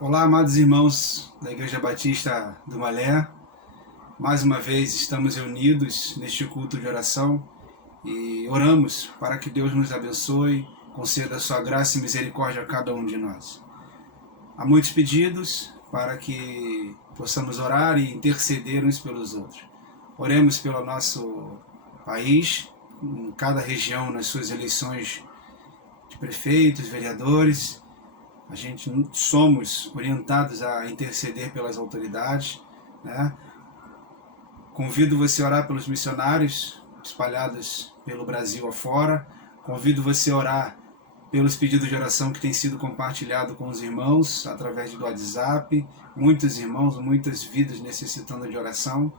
Olá, amados irmãos da Igreja Batista do Malé. Mais uma vez estamos reunidos neste culto de oração e oramos para que Deus nos abençoe, conceda a sua graça e misericórdia a cada um de nós. Há muitos pedidos para que possamos orar e interceder uns pelos outros. Oremos pelo nosso país, em cada região, nas suas eleições de prefeitos, vereadores. A gente somos orientados a interceder pelas autoridades, né? Convido você a orar pelos missionários espalhados pelo Brasil afora. Convido você a orar pelos pedidos de oração que têm sido compartilhados com os irmãos através do WhatsApp. Muitos irmãos, muitas vidas necessitando de oração.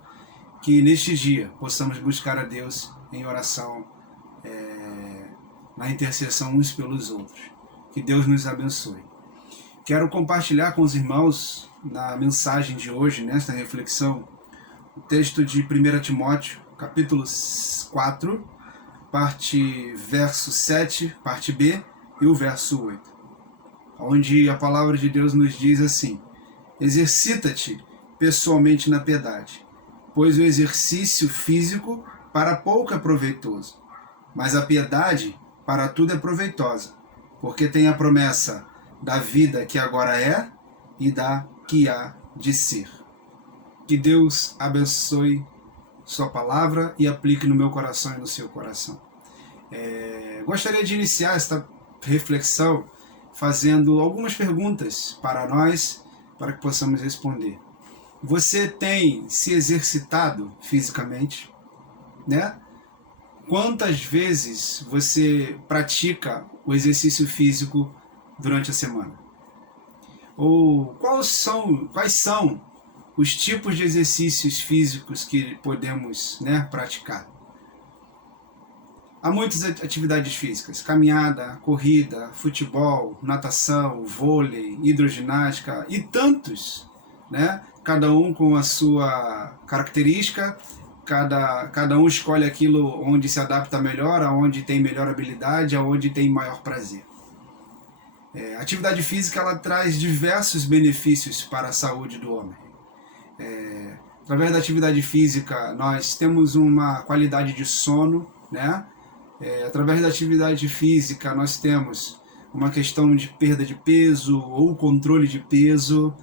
Que neste dia possamos buscar a Deus em oração, na intercessão uns pelos outros. Que Deus nos abençoe. Quero compartilhar com os irmãos, na mensagem de hoje, nesta reflexão, o texto de 1 Timóteo, capítulo 4, verso 7, parte B, e o verso 8, onde a palavra de Deus nos diz assim: exercita-te pessoalmente na piedade, pois o exercício físico para pouco é proveitoso, mas a piedade para tudo é proveitosa, porque tem a promessa da vida que agora é e da que há de ser. Que Deus abençoe sua palavra e aplique no meu coração e no seu coração. Gostaria de iniciar esta reflexão fazendo algumas perguntas para nós, para que possamos responder. Você tem se exercitado fisicamente, né? Quantas vezes você pratica o exercício físico durante a semana? Ou quais são os tipos de exercícios físicos que podemos, né, praticar? Há muitas atividades físicas: caminhada, corrida, futebol, natação, vôlei, hidroginástica e tantos, né? Cada um com a sua característica, cada um escolhe aquilo onde se adapta melhor, aonde tem melhor habilidade, aonde tem maior prazer. A atividade física ela traz diversos benefícios para a saúde do homem. Através da atividade física nós temos uma qualidade de sono, né? Através da atividade física nós temos uma questão de perda de peso ou controle de peso.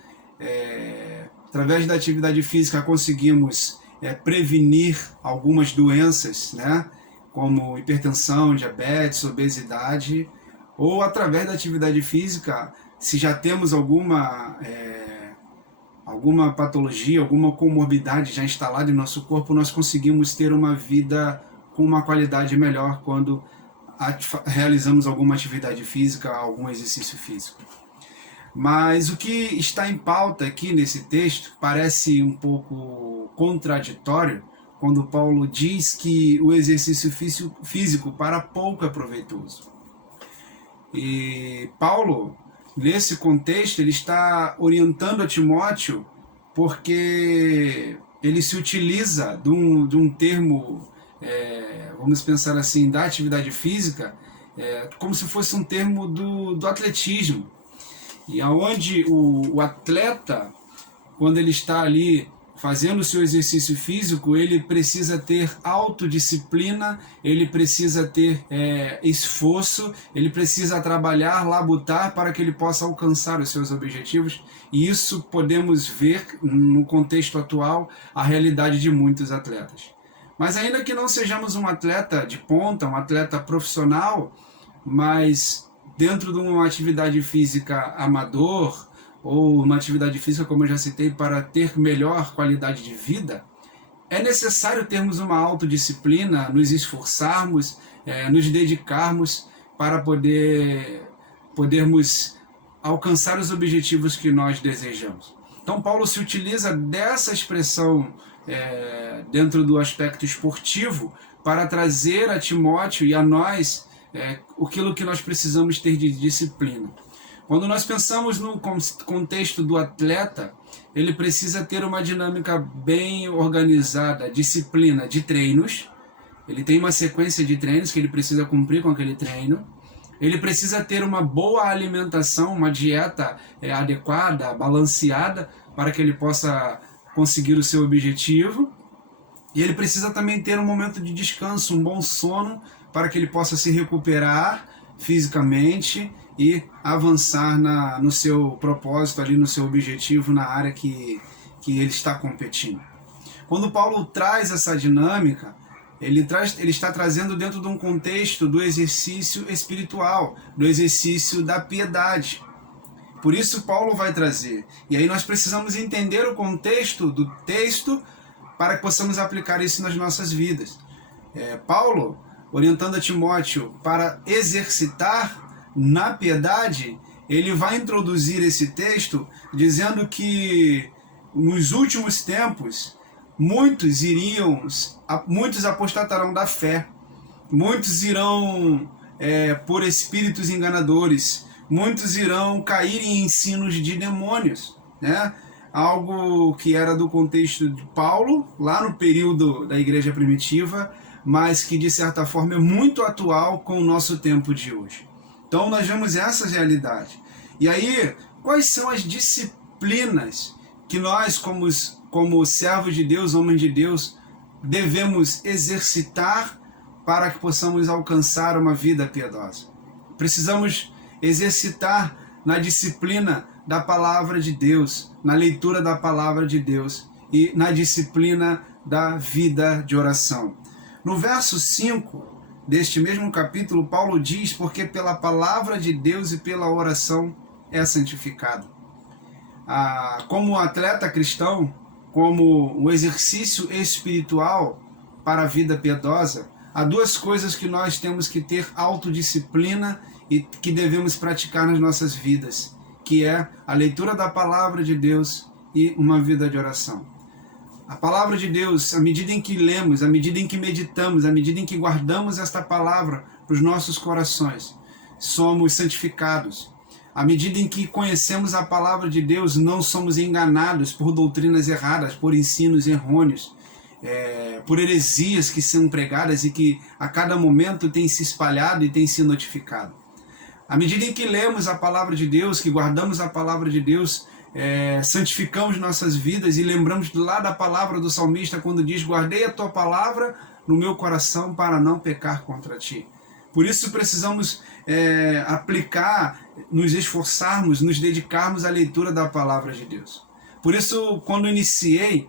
Através da atividade física conseguimos prevenir algumas doenças, né? Como hipertensão, diabetes, obesidade. Ou através da atividade física, se já temos alguma patologia, alguma comorbidade já instalada em nosso corpo, nós conseguimos ter uma vida com uma qualidade melhor quando realizamos alguma atividade física, algum exercício físico. Mas o que está em pauta aqui nesse texto parece um pouco contraditório quando Paulo diz que o exercício físico para pouco é proveitoso. E Paulo, nesse contexto, ele está orientando a Timóteo porque ele se utiliza de um termo, vamos pensar assim, da atividade física, como se fosse um termo do atletismo. E aonde o atleta, quando ele está ali fazendo o seu exercício físico, ele precisa ter autodisciplina, ele precisa ter esforço, ele precisa trabalhar, labutar para que ele possa alcançar os seus objetivos. E isso podemos ver no contexto atual, a realidade de muitos atletas. Mas ainda que não sejamos um atleta de ponta, um atleta profissional, mas dentro de uma atividade física amador, ou uma atividade física, como eu já citei, para ter melhor qualidade de vida, é necessário termos uma autodisciplina, nos esforçarmos, nos dedicarmos para podermos alcançar os objetivos que nós desejamos. Então Paulo se utiliza dessa expressão dentro do aspecto esportivo para trazer a Timóteo e a nós aquilo que nós precisamos ter de disciplina. Quando nós pensamos no contexto do atleta, ele precisa ter uma dinâmica bem organizada, disciplina de treinos. Ele tem uma sequência de treinos que ele precisa cumprir com aquele treino. Ele precisa ter uma boa alimentação, uma dieta adequada, balanceada, para que ele possa conseguir o seu objetivo. E ele precisa também ter um momento de descanso, um bom sono, para que ele possa se recuperar fisicamente e avançar no seu propósito, ali no seu objetivo, na área que ele está competindo. Quando Paulo traz essa dinâmica, ele está trazendo dentro de um contexto do exercício espiritual, do exercício da piedade. Por isso Paulo vai trazer. E aí nós precisamos entender o contexto do texto para que possamos aplicar isso nas nossas vidas. Paulo, orientando a Timóteo para exercitar na piedade, ele vai introduzir esse texto dizendo que nos últimos tempos muitos apostatarão da fé, muitos irão por espíritos enganadores, muitos irão cair em ensinos de demônios, né? Algo que era do contexto de Paulo, lá no período da igreja primitiva, mas que de certa forma é muito atual com o nosso tempo de hoje. Então nós vemos essa realidade. E aí, quais são as disciplinas que nós, como servos de Deus, homens de Deus, devemos exercitar para que possamos alcançar uma vida piedosa? Precisamos exercitar na disciplina da palavra de Deus, na leitura da palavra de Deus e na disciplina da vida de oração. No verso 5 deste mesmo capítulo, Paulo diz: porque pela palavra de Deus e pela oração é santificado. Como atleta cristão, como um exercício espiritual para a vida piedosa, há duas coisas que nós temos que ter autodisciplina e que devemos praticar nas nossas vidas, que é a leitura da palavra de Deus e uma vida de oração. A palavra de Deus, à medida em que lemos, à medida em que meditamos, à medida em que guardamos esta palavra para os nossos corações, somos santificados. À medida em que conhecemos a palavra de Deus, não somos enganados por doutrinas erradas, por ensinos errôneos, por heresias que são pregadas e que a cada momento têm se espalhado e têm se notificado. À medida em que lemos a palavra de Deus, que guardamos a palavra de Deus, santificamos nossas vidas e lembramos lá da palavra do salmista quando diz: guardei a tua palavra no meu coração para não pecar contra ti. Por isso precisamos aplicar, nos esforçarmos, nos dedicarmos à leitura da palavra de Deus. Por isso, quando iniciei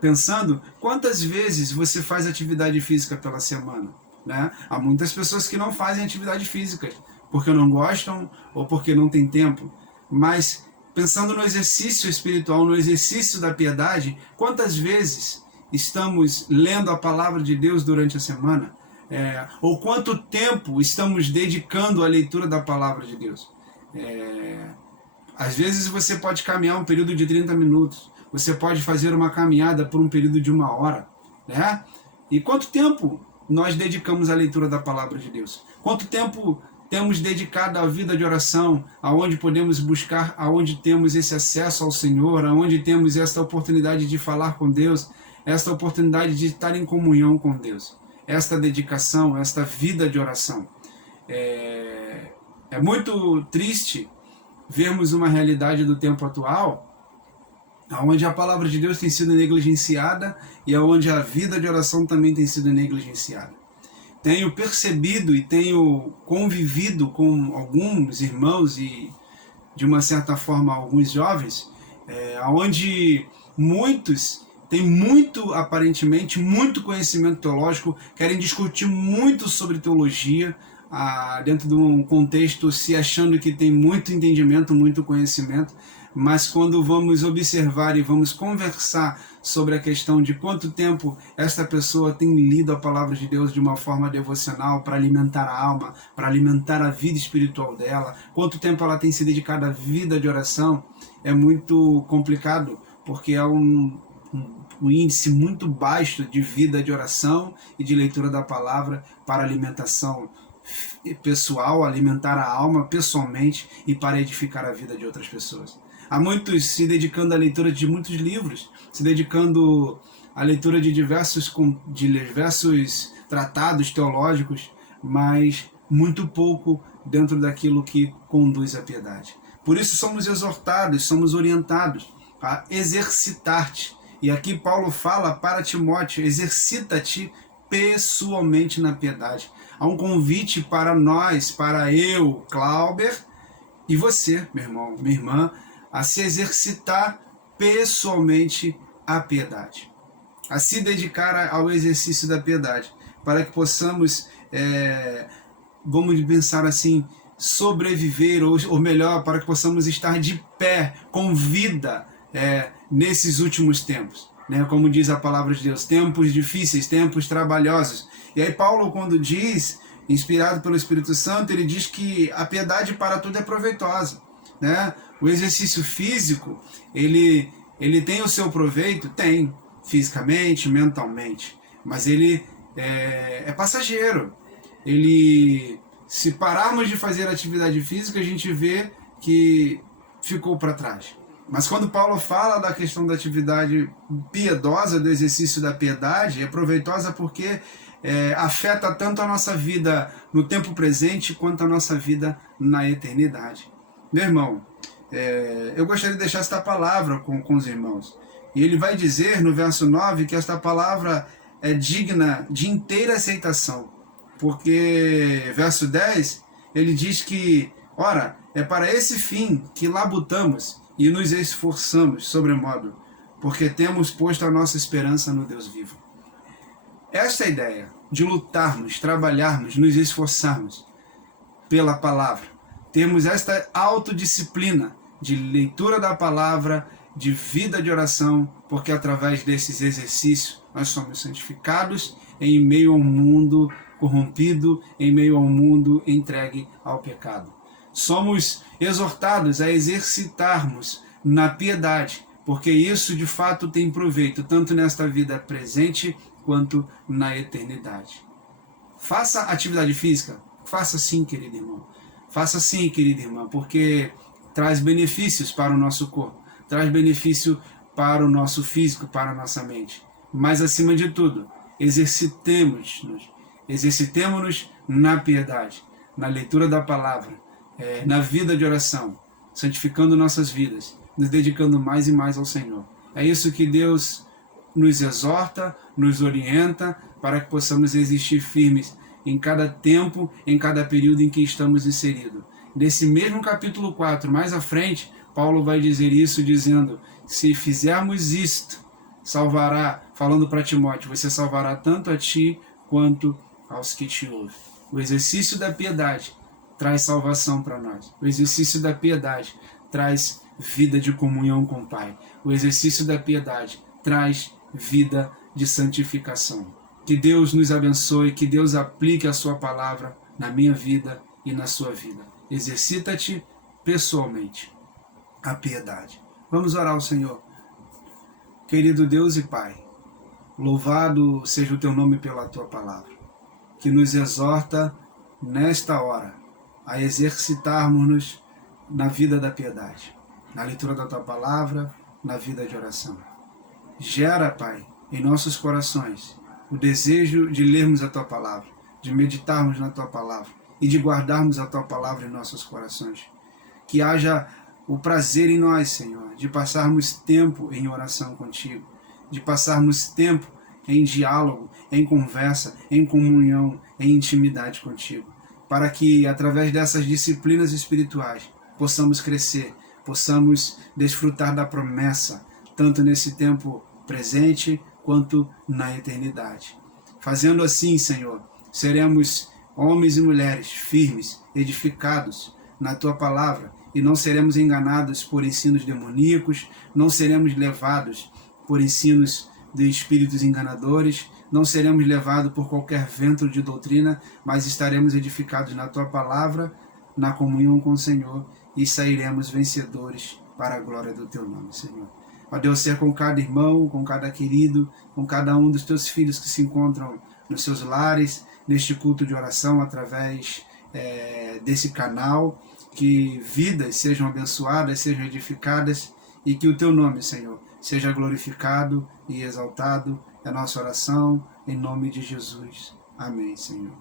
pensando, quantas vezes você faz atividade física pela semana? Né? Há muitas pessoas que não fazem atividade física porque não gostam ou porque não têm tempo. Mas pensando no exercício espiritual, no exercício da piedade, quantas vezes estamos lendo a palavra de Deus durante a semana? Ou quanto tempo estamos dedicando à leitura da palavra de Deus? Às vezes você pode caminhar um período de 30 minutos, você pode fazer uma caminhada por um período de 1 hora, né? E quanto tempo nós dedicamos à leitura da palavra de Deus? Quanto tempo temos dedicado à vida de oração, aonde podemos buscar, aonde temos esse acesso ao Senhor, aonde temos esta oportunidade de falar com Deus, esta oportunidade de estar em comunhão com Deus, esta dedicação, esta vida de oração. É muito triste vermos uma realidade do tempo atual, onde a palavra de Deus tem sido negligenciada e onde a vida de oração também tem sido negligenciada. Tenho percebido e tenho convivido com alguns irmãos e, de uma certa forma, alguns jovens, onde muitos têm aparentemente, muito conhecimento teológico, querem discutir muito sobre teologia, dentro de um contexto se achando que tem muito entendimento, muito conhecimento, mas quando vamos observar e vamos conversar sobre a questão de quanto tempo esta pessoa tem lido a palavra de Deus de uma forma devocional para alimentar a alma, para alimentar a vida espiritual dela, quanto tempo ela tem se dedicado à vida de oração, é muito complicado, porque é um índice muito baixo de vida de oração e de leitura da palavra para alimentação pessoal, alimentar a alma pessoalmente e para edificar a vida de outras pessoas. Há muitos se dedicando à leitura de muitos livros, se dedicando à leitura de diversos tratados teológicos, mas muito pouco dentro daquilo que conduz à piedade. Por isso somos exortados, somos orientados a exercitar-te. E aqui Paulo fala para Timóteo: exercita-te pessoalmente na piedade. Há um convite para nós, para eu, Clauber, e você, meu irmão, minha irmã, a se exercitar pessoalmente à piedade, a se dedicar ao exercício da piedade, para que possamos, vamos pensar assim, sobreviver, ou melhor, para que possamos estar de pé, com vida, nesses últimos tempos. Né? Como diz a palavra de Deus, tempos difíceis, tempos trabalhosos. E aí Paulo, quando diz, inspirado pelo Espírito Santo, ele diz que a piedade para tudo é proveitosa. Né? O exercício físico, ele tem o seu proveito? Tem, fisicamente, mentalmente, mas ele é passageiro. Se pararmos de fazer atividade física, a gente vê que ficou para trás. Mas quando Paulo fala da questão da atividade piedosa, do exercício da piedade, é proveitosa porque afeta tanto a nossa vida no tempo presente quanto a nossa vida na eternidade. Meu irmão, eu gostaria de deixar esta palavra com os irmãos. E ele vai dizer no verso 9 que esta palavra é digna de inteira aceitação. Porque, verso 10, ele diz que, ora, é para esse fim que labutamos e nos esforçamos sobremodo, porque temos posto a nossa esperança no Deus vivo. Esta ideia de lutarmos, trabalharmos, nos esforçarmos pela palavra, termos esta autodisciplina de leitura da palavra, de vida de oração, porque através desses exercícios nós somos santificados em meio ao mundo corrompido, em meio ao mundo entregue ao pecado. Somos exortados a exercitarmos na piedade, porque isso de fato tem proveito tanto nesta vida presente quanto na eternidade. Faça atividade física? Faça sim, querido irmão. Faça sim, querida irmã, porque traz benefícios para o nosso corpo, traz benefício para o nosso físico, para a nossa mente. Mas acima de tudo, exercitemos-nos na piedade, na leitura da palavra, na vida de oração, santificando nossas vidas, nos dedicando mais e mais ao Senhor. É isso que Deus nos exorta, nos orienta, para que possamos existir firmes em cada tempo, em cada período em que estamos inseridos. Nesse mesmo capítulo 4, mais à frente, Paulo vai dizer isso, dizendo: se fizermos isto, salvará, falando para Timóteo, você salvará tanto a ti quanto aos que te ouvem. O exercício da piedade traz salvação para nós. O exercício da piedade traz vida de comunhão com o Pai. O exercício da piedade traz vida de santificação. Que Deus nos abençoe, que Deus aplique a sua palavra na minha vida e na sua vida. Exercita-te pessoalmente a piedade. Vamos orar ao Senhor. Querido Deus e Pai, louvado seja o teu nome pela tua palavra, que nos exorta nesta hora a exercitarmos-nos na vida da piedade, na leitura da tua palavra, na vida de oração. Gera, Pai, em nossos corações o desejo de lermos a tua palavra, de meditarmos na tua palavra e de guardarmos a tua palavra em nossos corações. Que haja o prazer em nós, Senhor, de passarmos tempo em oração contigo, de passarmos tempo em diálogo, em conversa, em comunhão, em intimidade contigo, para que através dessas disciplinas espirituais possamos crescer, possamos desfrutar da promessa, tanto nesse tempo presente quanto na eternidade. Fazendo assim, Senhor, seremos homens e mulheres firmes, edificados na tua palavra, e não seremos enganados por ensinos demoníacos, não seremos levados por ensinos de espíritos enganadores, não seremos levados por qualquer vento de doutrina, mas estaremos edificados na tua palavra, na comunhão com o Senhor, e sairemos vencedores para a glória do teu nome, Senhor. Ó Deus, ser com cada irmão, com cada querido, com cada um dos teus filhos que se encontram nos seus lares, neste culto de oração, através desse canal, que vidas sejam abençoadas, sejam edificadas, e que o teu nome, Senhor, seja glorificado e exaltado. É a nossa oração, em nome de Jesus. Amém, Senhor.